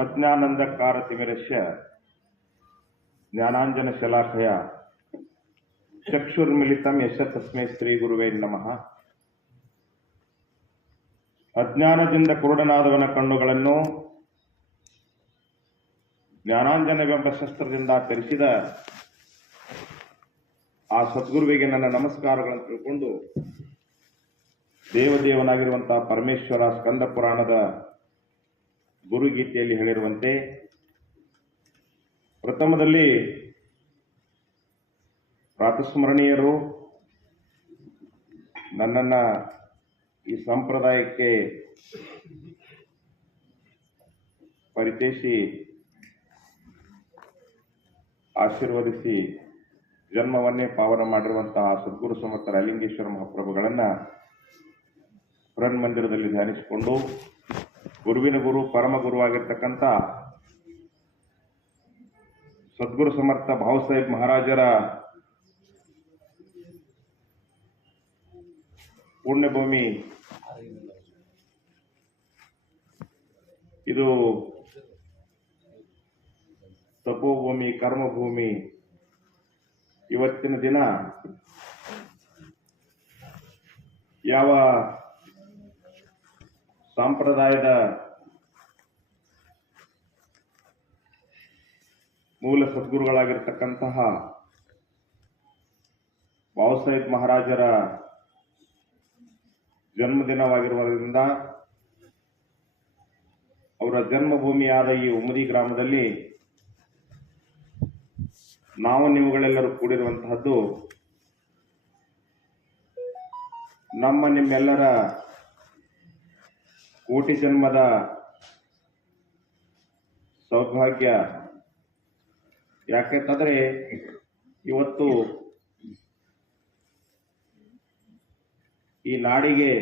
ಅಜ್ಞಾನಂದಕಾರತಿಮಿರಸ್ಯ ಜ್ಞಾನಾಂಜನ ಶಲಾಖಯ ಚಕ್ಷುರ್ಮಿಲಿತಂ ಯಶ ತಸ್ಮೈ ಶ್ರೀ ಗುರುವೇ ನಮಃ. ಅಜ್ಞಾನದಿಂದ ಕುರುಡನಾದವನ ಕಣ್ಣುಗಳನ್ನು ಜ್ಞಾನಾಂಜನವೆಂಬ ಶಸ್ತ್ರದಿಂದ ತೆರೆಸಿದ ಆ ಸದ್ಗುರುವಿಗೆ ನನ್ನ ನಮಸ್ಕಾರಗಳನ್ನು ತಿಳ್ಕೊಂಡು, ದೇವದೇವನಾಗಿರುವಂತಹ ಪರಮೇಶ್ವರ ಸ್ಕಂದ ಪುರಾಣದ ಗುರುಗೀತೆಯಲ್ಲಿ ಹೇಳಿರುವಂತೆ, ಪ್ರಥಮದಲ್ಲಿ ಪ್ರಾತಸ್ಮರಣೀಯರು ನನ್ನನ್ನು ಈ ಸಂಪ್ರದಾಯಕ್ಕೆ ಪರಿಚಯಿಸಿ ಆಶೀರ್ವದಿಸಿ ಜನ್ಮವನ್ನೇ ಪಾವನ ಮಾಡಿರುವಂತಹ ಸದ್ಗುರು ಸಮರ್ಥ ರಾಯಲಿಂಗೇಶ್ವರ ಮಹಾಪ್ರಭುಗಳನ್ನು ಪುರನ್ ಮಂದಿರದಲ್ಲಿ ಧ್ಯಾನಿಸಿಕೊಂಡು, ಗುರುವಿನ ಗುರು ಪರಮ ಗುರುವಾಗಿರ್ತಕ್ಕಂಥ ಸದ್ಗುರು ಸಮರ್ಥ ಭಾವಸಾಹೇಬ್ ಮಹಾರಾಜರ ಪುಣ್ಯಭೂಮಿ ಇದು, ತಪೋಭೂಮಿ, ಕರ್ಮಭೂಮಿ. ಇವತ್ತಿನ ದಿನ ಯಾವ ಸಂಪ್ರದಾಯದ ಮೂಲ ಸದ್ಗುರುಗಳಾಗಿರ್ತಕ್ಕಂತಹ ಭಾವಸಾಹೇಬ್ ಮಹಾರಾಜರ ಜನ್ಮದಿನವಾಗಿರುವುದರಿಂದ ಅವರ ಜನ್ಮಭೂಮಿಯಾದ ಈ ಉಮ್ಮದಿ ಗ್ರಾಮದಲ್ಲಿ ನಾವು ನೀವುಗಳೆಲ್ಲರೂ ಕೂಡಿರುವಂತಹದ್ದು ನಮ್ಮ ನಿಮ್ಮೆಲ್ಲರ ಕೋಟಿ ಜನ್ಮದ ಸೌಭಾಗ್ಯ. ಯಾಕೆಂತಂದ್ರೆ ಇವತ್ತು ಈ ನಾಡಿಗೆ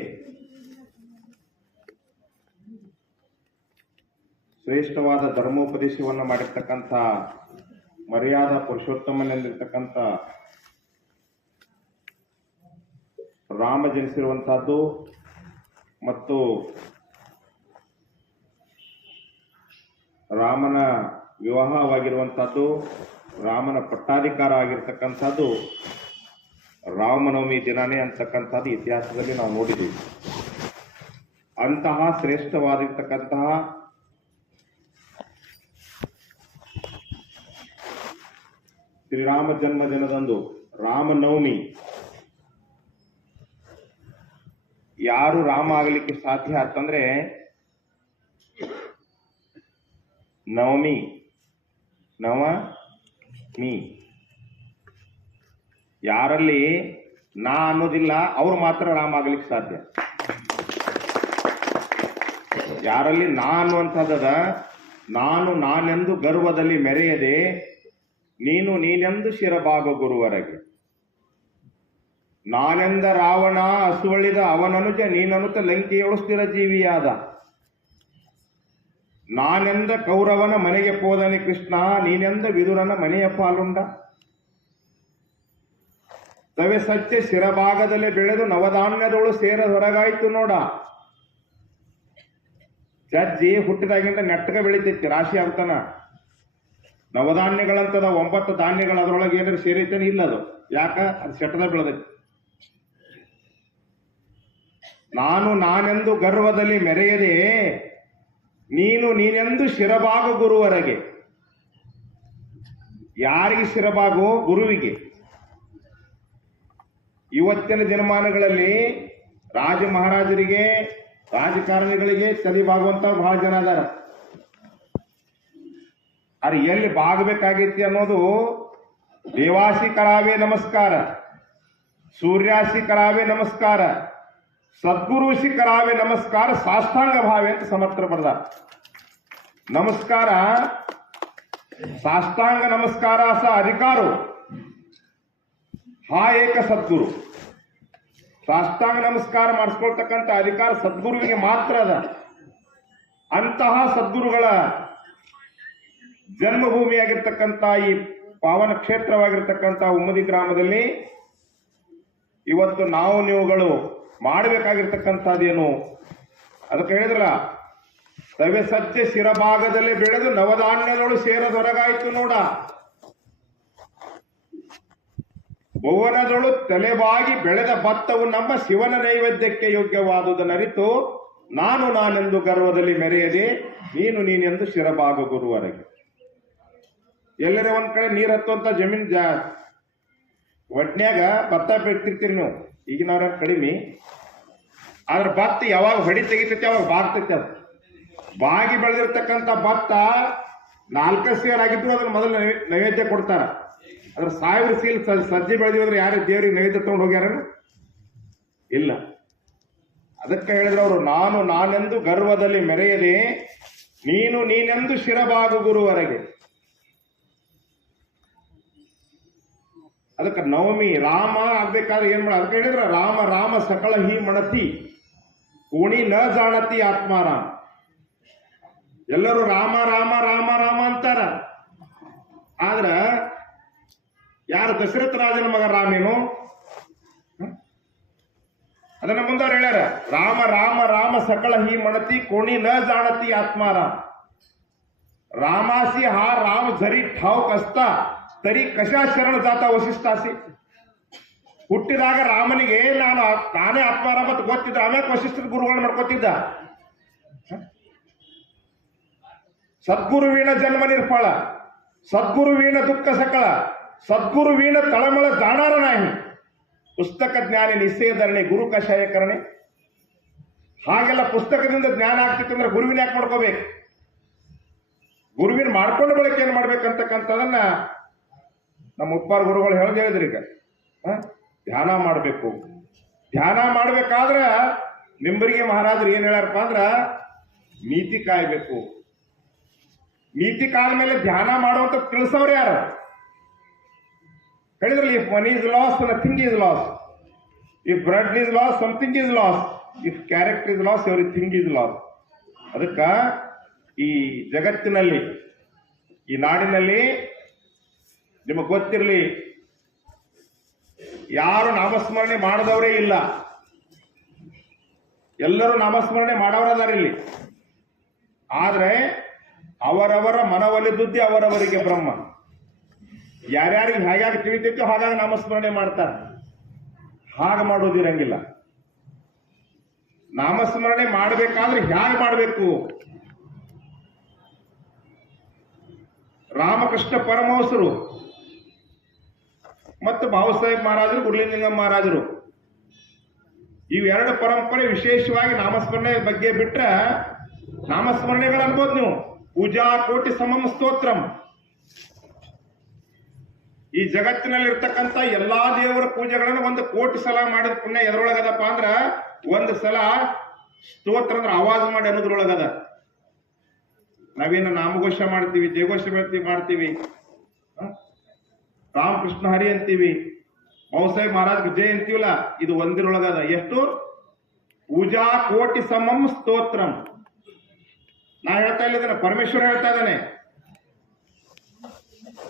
ಶ್ರೇಷ್ಠವಾದ ಧರ್ಮೋಪದೇಶವನ್ನು ಮಾಡಿರ್ತಕ್ಕಂಥ ಮರ್ಯಾದಾ ಪುರುಷೋತ್ತಮನೆಂದಿರ್ತಕ್ಕಂಥ ರಾಮ ಜನಿಸಿರುವಂತಹದ್ದು ಮತ್ತು ರಾಮನ ವಿವಾಹವಾಗಿರುವಂತಹದ್ದು, ರಾಮನ ಪಟ್ಟಾಧಿಕಾರ ಆಗಿರ್ತಕ್ಕಂಥದ್ದು ರಾಮನವಮಿ ದಿನಾನೇ ಅಂತಕ್ಕಂಥದ್ದು ಇತಿಹಾಸದಲ್ಲಿ ನಾವು ನೋಡಿದ್ದೀವಿ. ಅಂತಹ ಶ್ರೇಷ್ಠವಾಗಿರ್ತಕ್ಕಂತಹ ಶ್ರೀರಾಮ ಜನ್ಮ ದಿನದಂದು ರಾಮನವಮಿ, ಯಾರು ರಾಮ ಆಗಲಿಕ್ಕೆ ಸಾಧ್ಯ ಅಂತಂದ್ರೆ ನವಮಿ ಯಾರಲ್ಲಿ ನಾ ಅನ್ನೋದಿಲ್ಲ ಅವ್ರು ಮಾತ್ರ ರಾಮ ಆಗ್ಲಿಕ್ಕೆ ಸಾಧ್ಯ. ಯಾರಲ್ಲಿ ನಾ ಅನ್ನುವಂಥದ್ದದ, ನಾನೆಂದು ಗರ್ವದಲ್ಲಿ ಮೆರೆಯದೆ ನೀನೆಂದು ಶಿರಬಾಗ ಗುರುವರೆಗೆ, ನಾನೆಂದ ರಾವಣ ಅಸುವಳಿದ ಅವನನುಜ ನೀನನುತ ಲಂಕೆಯೊಳು ಸ್ಥಿರ ಜೀವಿಯಾದ, ನಾನೆಂದ ಕೌರವನ ಮನೆಗೆ ಪೋದನೆ ಕೃಷ್ಣ ನೀನೆಂದ ವಿದುರನ ಮನೆಯ ಪಾಲುಂಡ, ತವೆ ಸತ್ಯ ಶಿರಭಾಗದಲ್ಲಿ ಬೆಳೆದು ನವಧಾನ್ಯದೊಳು ಸೇರ ಹೊರಗಾಯ್ತು ನೋಡ. ಜಜ್ಜಿ ಹುಟ್ಟಿದಾಗಿಂದ ನೆಟ್ಟಗ ಬೆಳಿತೈತಿ, ರಾಶಿ ಆಗ್ತಾನ. ನವಧಾನ್ಯಗಳಂತದ 9 ಧಾನ್ಯಗಳು, ಅದರೊಳಗೆ ಏನಾದ್ರು ಸೇರೈತೇನೆ ಇಲ್ಲ, ಅದು ಯಾಕ ಅದು ಸೆಟ್ಟದ ಬೆಳೆದೈತಿ. ನಾನೆಂದು ಗರ್ವದಲ್ಲಿ ಮೆರೆಯದೆ ನೀನೆಂದು ಶಿರಭಾಗ ಗುರುವರೆಗೆ. ಯಾರಿಗೆ ಶಿರಭಾಗೋ? ಗುರುವಿಗೆ. ಇವತ್ತಿನ ದಿನಮಾನಗಳಲ್ಲಿ ರಾಜ ಮಹಾರಾಜರಿಗೆ, ರಾಜಕಾರಣಿಗಳಿಗೆ ತಲೆಬಾಗುವಂತ ಬಹಳ ಜನ ಅದಾರ. ಅದು ಎಲ್ಲಿ ಬಾಗಬೇಕಾಗೈತಿ ಅನ್ನೋದು, ದೇವಾಸಿ ಕರಾವೇ ನಮಸ್ಕಾರ, ಸೂರ್ಯಾಸಿ ಕರಾವೇ ನಮಸ್ಕಾರ, ಸದ್ಗುರುಸಿ ಕರಾವೇ ನಮಸ್ಕಾರ, ಸಾಷ್ಟಾಂಗ ಭಾವೆ ಅಂತ ಸಮರ್ಥ ಬರೆದ. ನಮಸ್ಕಾರ, ಸಾಷ್ಟಾಂಗ ನಮಸ್ಕಾರ ಸ ಅಧಿಕಾರು ಹಾ ಏಕ ಸದ್ಗುರು. ಸಾಷ್ಟಾಂಗ ನಮಸ್ಕಾರ ಮಾಡಿಸ್ಕೊಳ್ತಕ್ಕಂಥ ಅಧಿಕಾರ ಸದ್ಗುರುವಿಗೆ ಮಾತ್ರ ಅದ. ಅಂತಹ ಸದ್ಗುರುಗಳ ಜನ್ಮಭೂಮಿಯಾಗಿರ್ತಕ್ಕಂಥ ಈ ಪಾವನ ಕ್ಷೇತ್ರವಾಗಿರ್ತಕ್ಕಂಥ ಉಮ್ಮದಿ ಗ್ರಾಮದಲ್ಲಿ ಇವತ್ತು ನೀವುಗಳು ಮಾಡಬೇಕಾಗಿರ್ತಕ್ಕಂಥದ್ದೇನು? ಅದಕ್ಕೆ ಹೇಳಿದ್ರಲ್ಲ, ಸವೆ ಸಜ್ಜೆ ಶಿರಭಾಗದಲ್ಲಿ ಬೆಳೆದು ನವಧಾನ್ಯದೊಳು ಸೇರದೊರಗಾಯ್ತು ನೋಡ. ಭುವನದೊಳು ತಲೆಬಾಗಿ ಬೆಳೆದ ಭತ್ತವು ನಮ್ಮ ಶಿವನ ನೈವೇದ್ಯಕ್ಕೆ ಯೋಗ್ಯವಾದುದನ್ನರಿತು ನಾನು ನಾನೆಂದು ಗರ್ವದಲ್ಲಿ ಮೆರೆಯದೆ ನೀನು ನೀನೆಂದು ಶಿರಭಾಗ ಗುರುವರೆಗೆ. ಎಲ್ಲರ ಒಂದ್ ಕಡೆ ನೀರ್ ಹತ್ತುವಂತ ಜಮೀನ್ ಒಟ್ನ್ಯಾಗ ಭತ್ತ ಬೆಳಿತಿರ್ತೀರಿ ನೀವು, ಈಗಿನವ್ರ ಕಡಿಮೆ. ಆದ್ರ ಭತ್ತ ಯಾವಾಗ ಹೊಡಿ ತೆಗಿತೈತಿ ಅವಾಗ ಬಾಗ್ತೈತಿ. ಅದು ಬಾಗಿ ಬೆಳೆದಿರ್ತಕ್ಕಂಥ ಭತ್ತ 4 ಸೇರ್ ಆಗಿದ್ರು ಅದನ್ನ ಮೊದಲು ನೈವೇದ್ಯ ಕೊಡ್ತಾರ. ಅದ್ರ 1000 ಸೀಲ್ ಸಜ್ಜಿ ಬೆಳೆದಿದ್ರೆ ಯಾರು ದೇವ್ರಿಗೆ ನೈವೇದ್ಯ ತಗೊಂಡು ಹೋಗ್ಯಾರ? ಇಲ್ಲ. ಅದಕ್ಕೆ ಹೇಳಿದ್ರು ಅವರು, ನಾನು ನಾನೆಂದು ಗರ್ವದಲ್ಲಿ ಮೆರೆಯದೆ ನೀನು ನೀನೆಂದು ಶಿರಭಾಗು ಗುರುವರೆಗೆ. ಅದಕ್ಕೆ ನವಮಿ ರಾಮ ಆಗ್ಬೇಕಾದ್ರೆ ಏನ್ ಮಾಡ, ಅದಕ್ಕೆ ಹೇಳಿದ್ರ ರಾಮ ರಾಮ ಸಕಲ ಹಿ ಮಣತಿ ಕೋಣಿ ನ ಜಾಣತಿ ಆತ್ಮಾರಾಮ. ಎಲ್ಲರೂ ರಾಮ ರಾಮ ರಾಮ ರಾಮ ಅಂತಾರ. ಆದ್ರ ಯಾರು ದಶರಥ ರಾಜನ ಮಗ ರಾಮೇನು? ಅದನ್ನ ಮುಂದವ್ರು ಹೇಳ್ಯಾರ, ರಾಮ ರಾಮ ರಾಮ ಸಕಲ ಹಿ ಮಣತಿ ಕೋಣಿ ನ ಜಾಣತಿ ಆತ್ಮಾರಾಮ. रामासी हा राम जरी ठाऊक असता तरी कशा शरण जाता वशिष्ठासी. ಹುಟ್ಟಿದಾಗ ರಾಮನಿಗೆ ನಾನೇ ಆತ್ಮಾರಾಮ ಅಂತ ಗೊತ್ತಿದ್ದ, ಆಮೇಲೆ ವಶಿಷ್ಠರ ಗುರುಗಳನ್ನ ಮಾಡ್ಕೊತಿದ್ದ. ಸದ್ಗುರುವೀಣ ಜನ್ಮ ನಿರ್ಫಳ, ಸದ್ಗುರುವೀಣ ದುಃಖ ಸಕಳ, ಸದ್ಗುರುವೀಣ ತಳಮಳ ಜಾಣಾರ ನಾಹಿ, ಪುಸ್ತಕ ಜ್ಞಾನಿ ನಿಶ್ಚಯಧರಣಿ ಗುರು ಕಷಾಯಕರಣೆ. ಹಾಗೆಲ್ಲ ಪುಸ್ತಕದಿಂದ ಜ್ಞಾನ ಆಗ್ತಿತ್ತು ಅಂದ್ರೆ ಗುರುವಿನ ಯಾಕೆ ಮಾಡ್ಕೋಬೇಕು? ಗುರುವಿನ ಮಾಡ್ಕೊಂಡು ಬಳಕೆ ಏನ್ ಮಾಡ್ಬೇಕಂತಕ್ಕಂಥದನ್ನ ನಮ್ಮ ಉಪ್ಪಾರ ಗುರುಗಳು ಹೇಳಿದ್ರಿ. ಈಗ ಧ್ಯಾನ ಮಾಡಬೇಕು. ಧ್ಯಾನ ಮಾಡ್ಬೇಕಾದ್ರ ನಿಂಬರಿಗೆ ಮಹಾರಾಜರು ಏನ್ ಹೇಳ್ಯಾರಪ್ಪ ಅಂದ್ರ ನೀತಿ ಕಾಯ್ಬೇಕು. ನೀತಿ ಕಾಲ ಮೇಲೆ ಧ್ಯಾನ ಮಾಡುವಂತ ತಿಳಿಸವ್ರು ಯಾರು ಹೇಳಿದ್ರಲ್ಲಿ, if money is lost nothing is lost, if blood is lost something is lost, if character is lost everything is lost. ಅದಕ್ಕ ಈ ಜಗತ್ತಿನಲ್ಲಿ, ಈ ನಾಡಿನಲ್ಲಿ ನಿಮಗೆ ಗೊತ್ತಿರಲಿ, ಯಾರು ನಾಮಸ್ಮರಣೆ ಮಾಡದವರೇ ಇಲ್ಲ. ಎಲ್ಲರೂ ನಾಮಸ್ಮರಣೆ ಮಾಡವರದಾರ ಇಲ್ಲಿ. ಆದ್ರೆ ಅವರವರ ಮನವೊಲಿದುದ್ದಿ ಅವರವರಿಗೆ ಬ್ರಹ್ಮ. ಯಾರ್ಯಾರಿಗೆ ಹೇಗಾಗಿ ತಿಳಿತೈತೋ ಹಾಗಾಗಿ ನಾಮಸ್ಮರಣೆ ಮಾಡ್ತಾರೆ. ಹಾಗೆ ಮಾಡೋದಿರಂಗಿಲ್ಲ. ನಾಮಸ್ಮರಣೆ ಮಾಡಬೇಕಾದ್ರೆ ಹೇಗೆ ಮಾಡಬೇಕು? ರಾಮಕೃಷ್ಣ ಪರಮಹಂಸರು ಮತ್ತು ಬಾಬಾಸಾಹೇಬ್ ಮಹಾರಾಜರು, ಗುರುಲಿಂಗಮ್ಮ ಮಹಾರಾಜರು, ಇವೆರಡು ಪರಂಪರೆ ವಿಶೇಷವಾಗಿ ನಾಮಸ್ಮರಣೆ ಬಗ್ಗೆ ಬಿಟ್ರೆ, ನಾಮಸ್ಮರಣೆಗಳು ಅನ್ಬೋದು ನೀವು. ಪೂಜಾ ಕೋಟಿ ಸಮಂ ಸ್ತೋತ್ರಂ. ಈ ಜಗತ್ತಿನಲ್ಲಿರ್ತಕ್ಕಂಥ ಎಲ್ಲಾ ದೇವರ ಪೂಜೆಗಳನ್ನು 1 ಕೋಟಿ ಸಲ ಮಾಡಿದ ಪುಣ್ಯ ಎದ್ರೊಳಗದಪ್ಪ ಅಂದ್ರ 1 ಸಲ ಸ್ತೋತ್ರ ಅಂದ್ರೆ ಆವಾಜ್ ಮಾಡಿ ಅನ್ನೋದ್ರೊಳಗದ. ನಾವೇನು ನಾಮಘೋಷ ಮಾಡ್ತೀವಿ, ಜಯಘೋಷ ಮಾಡ್ತೀವಿ, ರಾಮಕೃಷ್ಣ ಹರಿ ಅಂತೀವಿ, ಬಾಬಾಸಾಹೇಬ್ ಮಹಾರಾಜ್ ಜಯ ಅಂತೀವಲ್ಲ, ಇದು ಒಂದಿರೊಳಗದ. ಎಷ್ಟು? ಪೂಜಾ ಕೋಟಿ ಸಮಂ ಸ್ತೋತ್ರಂ. ನಾ ಹೇಳ್ತಾ ಇಲ್ಲಿದ್ದೇನೆ, ಪರಮೇಶ್ವರ ಹೇಳ್ತಾ ಇದ್ದಾನೆ.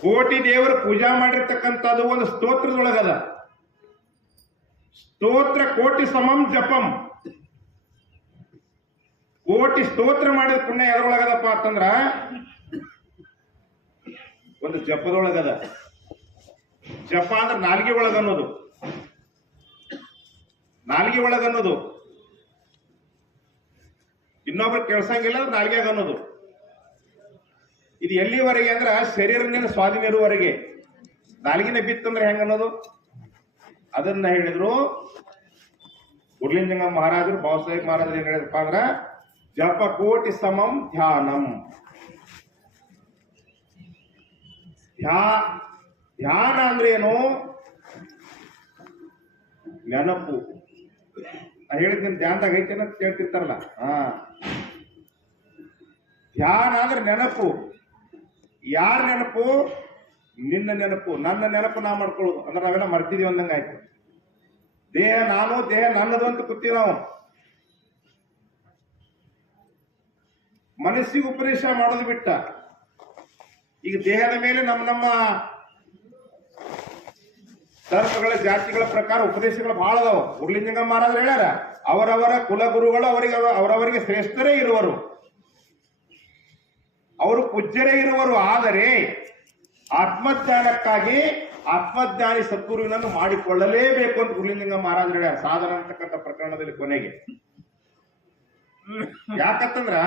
ಕೋಟಿ ದೇವರು ಪೂಜಾ ಮಾಡಿರ್ತಕ್ಕಂಥದ್ದು ಒಂದು ಸ್ತೋತ್ರದೊಳಗದ. ಸ್ತೋತ್ರ ಕೋಟಿ ಸಮಂ ಜಪಂ. ಕೋಟಿ ಸ್ತೋತ್ರ ಮಾಡಿದ ಪುಣ್ಯ ಎದ್ರೊಳಗದಪ್ಪ ಅಂತಂದ್ರ ಒಂದು ಜಪದೊಳಗದ. ಜಪ ಅಂದ್ರೆ ನಾಲ್ಗೆ ಒಳಗನ್ನೋದು. ನಾಲ್ಗೆ ಒಳಗನ್ನೋದು ಇನ್ನೊಬ್ರು ಕೇಳ್ಸಂಗಿಲ್ಲ, ನಾಲ್ಗೆಯಾಗ ಅನ್ನೋದು. ಇದು ಎಲ್ಲಿವರೆಗೆ ಅಂದ್ರ ಶರೀರದಿಂದ ಸ್ವಾಧೀನ ಇರುವವರೆಗೆ. ನಾಲ್ಗಿನ ಬಿತ್ತಂದ್ರೆ ಹೆಂಗ ಅನ್ನೋದು ಅದನ್ನ ಹೇಳಿದ್ರು ಗುರುಲಿಂಗಮ್ಮ ಮಹಾರಾಜರು. ಬಾಬಾಸಾಹೇಬ್ ಮಹಾರಾಜರು ಏನ್ ಹೇಳಿದ್ರಪ್ಪ ಅಂದ್ರ ಜಪ ಕೋಟಿ ಸಮಂ ಧ್ಯಾನಂ. ಧ್ಯಾನ ಅಂದ್ರೆ ಏನು? ನೆನಪು. ಹೇಳಿದ್ದೀನಿ ಧ್ಯಾನದಾಗ ಐತೇನ ಕೇಳ್ತಿರ್ತಾರಲ್ಲ. ಧ್ಯಾನ ಅಂದ್ರೆ ನೆನಪು. ಯಾರ ನೆನಪು? ನಿನ್ನ ನೆನಪು, ನನ್ನ ನೆನಪು ನಾ ಮಾಡ್ಕೊಳ್ಳೋದು. ಅಂದ್ರೆ ನಾವೆಲ್ಲ ಮರ್ತಿದೀವಿ ಅಂದಂಗ ಆಯ್ತು. ದೇಹ ನಾನು, ದೇಹ ನನ್ನದು ಅಂತ ಕೂತೀವಿ ನಾವು. ಮನಸ್ಸಿಗೆ ಉಪದೇಶ ಮಾಡೋದು ಬಿಟ್ಟ ಈಗ ದೇಹದ ಮೇಲೆ ನಮ್ಮ ಧರ್ಮಗಳ ಜಾತಿಗಳ ಪ್ರಕಾರ ಉಪದೇಶಗಳು ಬಹಳ ಅದಾವ. ಗುರುಲಿಂಗಮ್ಮ ಮಹಾರಾಜರು ಹೇಳ್ಯಾರ, ಅವರವರ ಕುಲಗುರುಗಳು ಅವರವರಿಗೆ ಶ್ರೇಷ್ಠರೇ ಇರುವರು. ಅವರು ಪೂಜ್ಯರೇ ಇರುವರು. ಆದರೆ ಆತ್ಮಜ್ಞಾನಕ್ಕಾಗಿ ಆತ್ಮಜ್ಞಾನಿ ಸದ್ಗುರುವಿನನ್ನು ಮಾಡಿಕೊಳ್ಳಲೇಬೇಕು ಅಂತ ಗುರುಲಿಂಗ ಮಹಾರಾಜರು ಹೇಳ್ಯಾರ ಸಾಧನ ಅಂತಕ್ಕಂಥ ಪ್ರಕರಣದಲ್ಲಿ ಕೊನೆಗೆ. ಯಾಕಂತಂದ್ರ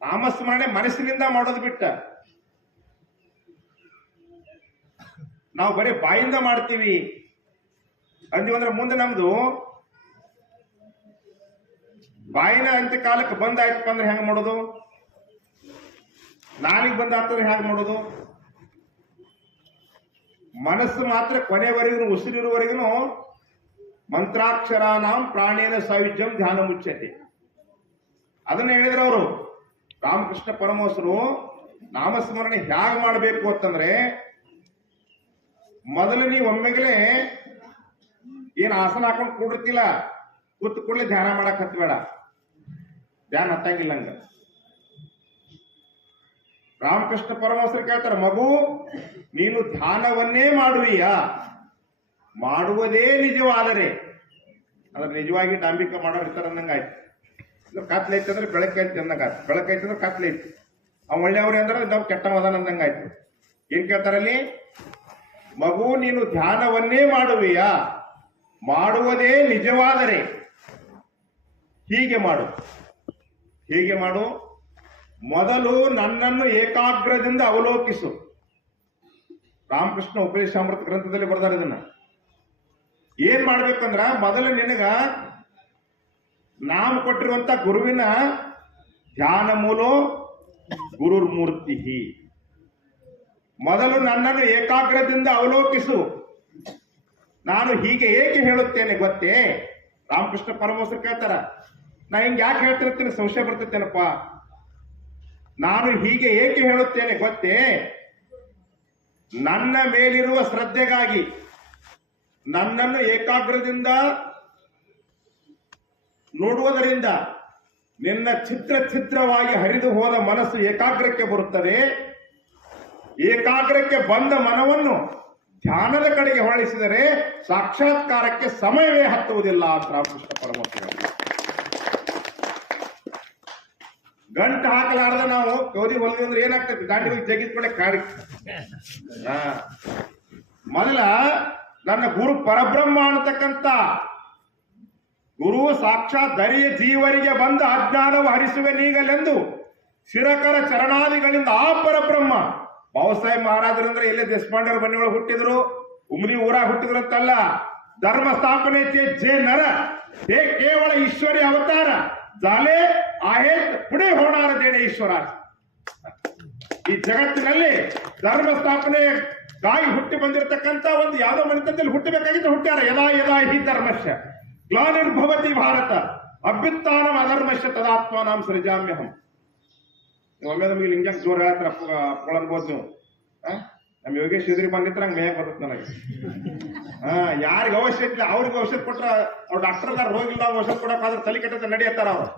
ನಾಮಸ್ಮರಣೆ ಮನಸ್ಸಿನಿಂದ ಮಾಡೋದು ಬಿಟ್ಟ ನಾವು ಬರೀ ಬಾಯಿಂದ ಮಾಡ್ತೀವಿ ಅಂತೀವಂದ್ರೆ ಮುಂದೆ ನಮ್ದು ಬಾಯಿನ ಅಂತ್ಯ ಕಾಲಕ್ಕೆ ಬಂದಾಯ್ತಪ್ಪ ಅಂದ್ರೆ ಹೆಂಗ್ ಮಾಡೋದು, ನಾಲಿಗೆ ಬಂದಾಗ್ತಂದ್ರೆ ಹೆಂಗ್ ಮಾಡೋದು. ಮನಸ್ಸು ಮಾತ್ರ ಕೊನೆವರೆಗೂ ಉಸಿರಿರುವವರೆಗೂ ಮಂತ್ರಾಕ್ಷರಾನಾಂ ಪ್ರಾಣೇನ ಸಾಯುಜ್ಯಂ ಧ್ಯಾನ ಮುಚ್ಚತೆ ಅದನ್ನ ಹೇಳಿದ್ರು ಅವರು. ರಾಮಕೃಷ್ಣ ಪರಮಹಂಸರು ನಾಮಸ್ಮರಣೆ ಹ್ಯಾಗ ಮಾಡಬೇಕು ಅಂತಂದ್ರೆ ಮೊದಲು ನೀವು ಒಮ್ಮೆಗಲೇ ಏನ್ ಆಸನ ಹಾಕೊಂಡು ಕೂಡಿರ್ತಿಲ್ಲ, ಕೂತ್ ಕೂಡಲೇ ಧ್ಯಾನ ಮಾಡಕ್ ಹತ್ಬೇಡ, ಧ್ಯಾನ ಹತ್ತಂಗಿಲ್ಲ ಹಂಗ. ರಾಮಕೃಷ್ಣ ಪರಮಹಂಸರು ಕೇಳ್ತಾರ, ಮಗು ನೀನು ಧ್ಯಾನವನ್ನೇ ಮಾಡುವೀಯ, ಮಾಡುವುದೇ ನಿಜವಾದರೆ ಅದ್ರ ನಿಜವಾಗಿ ಡಾಂಬಿಕ ಮಾಡೋರು ಇರ್ತಾರ ಅಂದಂಗಾಯ್ತು. ಕತ್ಲೈತೆ ಅಂದ್ರೆ ಬೆಳಕೈತಿ ಅಂದಂಗಾಯ್ತು, ಬೆಳಕೈತಿ ಅಂದ್ರೆ ಕತ್ಲೈತಿ. ಅವ್ ಒಳ್ಳೆಯವ್ರೆ ಅಂದ್ರೆ ನಾವು ಕೆಟ್ಟವದಾನ ಅಂದಂಗಾಯ್ತು. ಏನ್ ಕೇಳ್ತಾರಲ್ಲಿ, ಮಗು ನೀನು ಧ್ಯಾನವನ್ನೇ ಮಾಡುವೀಯ, ಮಾಡುವುದೇ ನಿಜವಾದರೆ ಹೀಗೆ ಮಾಡು. ಹೀಗೆ ಮಾಡು, ಮೊದಲು ನನ್ನನ್ನು ಏಕಾಗ್ರದಿಂದ ಅವಲೋಕಿಸು. ರಾಮಕೃಷ್ಣ ಉಪದೇಶಾಮೃತ ಗ್ರಂಥದಲ್ಲಿ ಬರ್ದಾರ ಇದನ್ನ. ಏನ್ ಮಾಡ್ಬೇಕಂದ್ರ ಮೊದಲು ನಿನಗ ನಾಮ ಕೊಟ್ಟಿರುವಂತ ಗುರುವಿನ ಧ್ಯಾನ ಮೂಲೋ ಗುರುರ್ಮೂರ್ತಿ. ಮೊದಲು ನನ್ನನ್ನು ಏಕಾಗ್ರದಿಂದ ಅವಲೋಕಿಸು. ನಾನು ಹೀಗೆ ಏಕೆ ಹೇಳುತ್ತೇನೆ ಗೊತ್ತೇ? ರಾಮಕೃಷ್ಣ ಪರಮಹಂಸರು ಕೇಳ್ತಾರ, ನಾ ಹಿಂಗೆ ಯಾಕೆ ಹೇಳ್ತಿರ್ತೀನಿ ಸಂಶಯ ಬರ್ತೇನಪ್ಪ. ನಾನು ಹೀಗೆ ಏಕೆ ಹೇಳುತ್ತೇನೆ ಗೊತ್ತೇ? ನನ್ನ ಮೇಲಿರುವ ಶ್ರದ್ಧೆಗಾಗಿ ನನ್ನನ್ನು ಏಕಾಗ್ರದಿಂದ ನೋಡುವುದರಿಂದ ನಿನ್ನ ಛಿದ್ರವಾಗಿ ಹರಿದು ಹೋದ ಮನಸ್ಸು ಏಕಾಗ್ರಕ್ಕೆ ಬರುತ್ತದೆ. ಏಕಾಗ್ರಕ್ಕೆ ಬಂದ ಮನವನ್ನು ಧ್ಯಾನದ ಕಡೆಗೆ ಹೊರಳಿಸಿದರೆ ಸಾಕ್ಷಾತ್ಕಾರಕ್ಕೆ ಸಮಯವೇ ಹತ್ತುವುದಿಲ್ಲ ಅಂತ ರಾಮಕೃಷ್ಣ ಪರಮಹಂಸರು. ಗಂಟು ಹಾಕಲಾರ್ದ ನಾವು ಕೌದಿ ಹೊಲದಿ ಅಂದ್ರೆ ಏನಾಗ್ತೈತಿ, ದಾಂಡಿ ಹೋಗಿ ಜಗಿದ್ಕೊಳ್ಳೆ ಕಾಡಿ. ಮೊದಲ ನನ್ನ ಗುರು ಪರಬ್ರಹ್ಮ ಅನ್ನತಕ್ಕಂಥ ಗುರು ಸಾಕ್ಷಾತ್ ಧರಿಯ ಜೀವರಿಗೆ ಬಂದ ಅಜ್ಞಾನವು ಹರಿಸುವೆ ನೀಗಲೆಂದು ಶಿರಕರ ಚರಣಾದಿಗಳಿಂದ ಆ ಪರಬ್ರಹ್ಮ. ಬಾಬಾಸಾಹೇಬ್ ಮಹಾರಾಜರಂದ್ರೆ ಇಲ್ಲೇ ದೇಶಪಾಂಡೆಯವ್ರ ಮನೆಯೊಳಗೆ ಹುಟ್ಟಿದ್ರು, ಉಮ್ರಿ ಊರಾಗ ಹುಟ್ಟಿದ್ರು ಅಂತಲ್ಲ. ಧರ್ಮ ಸ್ಥಾಪನೆ ಜೇ ನರ ಹೇ ಕೇವಲ ಈಶ್ವರಿ ಅವತಾರ ಜಾಲೆ ಆಹೇತ್ ಪುಣೆ ಹೋಣಾರ ದೇಡೆ ಈಶ್ವರ. ಈ ಜಗತ್ತಿನಲ್ಲಿ ಧರ್ಮ ಸ್ಥಾಪನೆಗಾಗಿ ಹುಟ್ಟಿ ಬಂದಿರತಕ್ಕಂತ ಒಂದು ಯಾವ್ದೋ ಮನೆತನದಲ್ಲಿ ಹುಟ್ಟಬೇಕಾಗಿತ್ತು, ಹುಟ್ಟ್ಯಾರ. ಯದಾ ಯದಾ ಹಿ ಧರ್ಮಶ್ಯ ಗ್ಲಾನಿರ್ಭವತಿ ಭಾರತ ಅಭ್ಯುತ್ಥಾನಂ ಅಧರ್ಮಶ್ಯ ತದಾತ್ಮಾನಾಂ ಸೃಜಾಮ್ಯಹಂ. ಒಮ್ಮೆ ನಮಗೆ ಲಿಂಗಂಗ್ ಜೋರ ಹೇಳ್ತಾರ ಅನ್ಬೋದು ನೀವು. ನಮ್ ಯೋಗೇಶ್ ಎದುರಿ ಬಂದಿತ್ರ ಹಂಗ ಮೇಯಕ್ ಬರ್ತದೆ ನನಗೆ. ಯಾರಿಗೆ ಔಷಧ ಇಲ್ಲ ಅವ್ರಿಗೆ ಔಷಧ ಕೊಟ್ರ ಅವ್ರು ಡಾಕ್ಟರ್ ಅದಾರ, ರೋಗ ಇಲ್ಲ ಔಷಧ ಕೊಡಕ್ಕಾದ್ರೆ ತಲೆ ಕೆಟ್ಟ ನಡಿಯತ್ತಾರ ಅವ್ರು.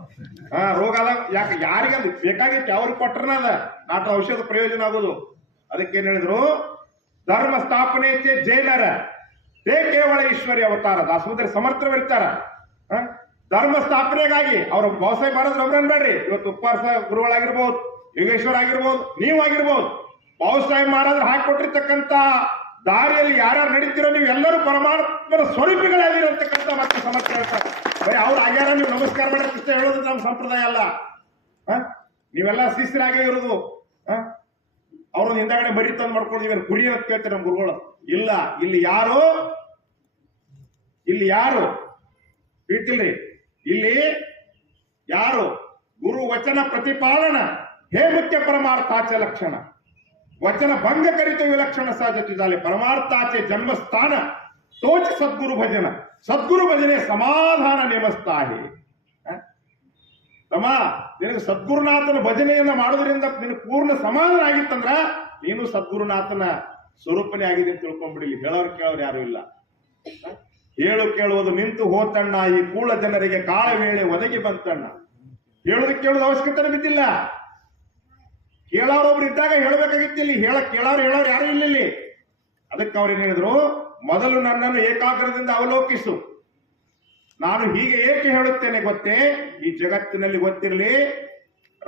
ರೋಗ ಆದಾಗ ಯಾಕೆ ಯಾರಿಗೆ ಬೇಕಾಗಿತ್ತು ಅವ್ರಿಗೆ ಕೊಟ್ರನ ಅದ ನಾಟ ಔಷಧ ಪ್ರಯೋಜನ ಆಗೋದು. ಅದಕ್ಕೆ ಏನ್ ಹೇಳಿದ್ರು, ಧರ್ಮ ಸ್ಥಾಪನೆ ಜೈನರ ಹೇ ಕೇವಲ ಈಶ್ವರಿ ಅವತಾರ. ದಾಸೋದರಿ ಸಮರ್ಥರಿರ್ತಾರ ಧರ್ಮ ಸ್ಥಾಪನೆಗಾಗಿ. ಅವ್ರ ಬಾಬಾಸಾಹೇಬ್ ಮಹಾರಾಜ್ ಒಬ್ರನ್ ಬೇಡ್ರಿ, ಇವತ್ತು ಉಪವಾಸ ಗುರುಗಳಾಗಿರ್ಬೋದು, ಯೋಗೇಶ್ವರ ಆಗಿರ್ಬೋದು, ನೀವಾಗಿರ್ಬೋದು. ಬಾಬಾಸಾಹೇಬ್ ಮಹಾರಾಜರು ಹಾಕಿಕೊಟ್ಟಿರ್ತಕ್ಕಂಥ ದಾರಿಯಲ್ಲಿ ಯಾರ್ಯಾರು ನಡೀತಿರೋ ನೀವು ಎಲ್ಲರೂ ಪರಮಾತ್ಮನ ಸ್ವರೂಪಿಗಳಾಗಿರತಕ್ಕಂಥ ಮತ್ತೆ ಸಮರ್ಥ ಹೇಳ್ತಾರೆ. ಬರೀ ಅವ್ರು ಆಗ್ಯಾರ ನೀವು ನಮಸ್ಕಾರ ಮಾಡೋದಕ್ಕೆ ಹೇಳೋದು ನಮ್ಮ ಸಂಪ್ರದಾಯ ಅಲ್ಲ. ನೀವೆಲ್ಲ ಶಿಸ್ತಿರಾಗೇ ಇರೋದು. ಅವ್ರನ್ನ ಹಿಂದಗಡೆ ಬರೀ ತಂದು ಮಾಡ್ಕೊಂಡು ಕುರಿ ಅಂತ ಕೇಳ್ತಾರೆ ನಮ್ಮ ಗುರುಗಳು. ಇಲ್ಲ, ಇಲ್ಲಿ ಯಾರು ಇಟ್ಟಿಲ್ರಿ, ಇಲ್ಲಿ ಯಾರು ಗುರು ವಚನ ಪ್ರತಿಪಾಲನ ಹೇ ಮುಖ್ಯ ಪರಮಾರ್ಥಾಚೆ ಲಕ್ಷಣ ವಚನ ಭಂಗ ಕರಿತ ವಿಲಕ್ಷಣ ಸಹಜಾಲೆ ಪರಮಾರ್ಥಾಚೆ ಜನ್ಮಸ್ಥಾನ ತೋಚ ಸದ್ಗುರು ಭಜನ. ಸದ್ಗುರು ಭಜನೆ ಸಮಾಧಾನ ನೇಮಸ್ತಾಹಿ. ತಮ್ಮ ನಿನಗೆ ಸದ್ಗುರುನಾಥನ ಭಜನೆಯನ್ನ ಮಾಡೋದ್ರಿಂದ ನಿನಗೆ ಪೂರ್ಣ ಸಮಾಧಾನ ಆಗಿತ್ತಂದ್ರ ನೀನು ಸದ್ಗುರುನಾಥನ ಸ್ವರೂಪನೇ ಆಗಿದೆ ಅಂತ ತಿಳ್ಕೊಂಡ್ಬಿಡಿ. ಹೇಳೋರು ಕೇಳೋರು ಯಾರು ಇಲ್ಲ. ಹೇಳು ಕೇಳುವುದು ನಿಂತು ಹೋತಣ್ಣ, ಈ ಕೂಳ ಜನರಿಗೆ ಕಾಳ ವೇಳೆ ಒದಗಿ ಬಂತಣ್ಣ. ಹೇಳೋದಕ್ಕೆ ಕೇಳೋದು ಅವಶ್ಯಕತೆ ಬಿದ್ದಿಲ್ಲ. ಕೇಳೋರೊಬ್ರು ಇದ್ದಾಗ ಹೇಳಬೇಕಾಗಿತ್ತು. ಇಲ್ಲಿ ಕೇಳೋರು ಯಾರು ಇಲ್ಲ ಇಲ್ಲಿ. ಅದಕ್ಕೆ ಅವ್ರೇನ್ ಹೇಳಿದ್ರು, ಮೊದಲು ನನ್ನನ್ನು ಏಕಾಗ್ರದಿಂದ ಅವಲೋಕಿಸು. ನಾನು ಹೀಗೆ ಏಕೆ ಹೇಳುತ್ತೇನೆ ಗೊತ್ತೇ? ಈ ಜಗತ್ತಿನಲ್ಲಿ ಗೊತ್ತಿರಲಿ,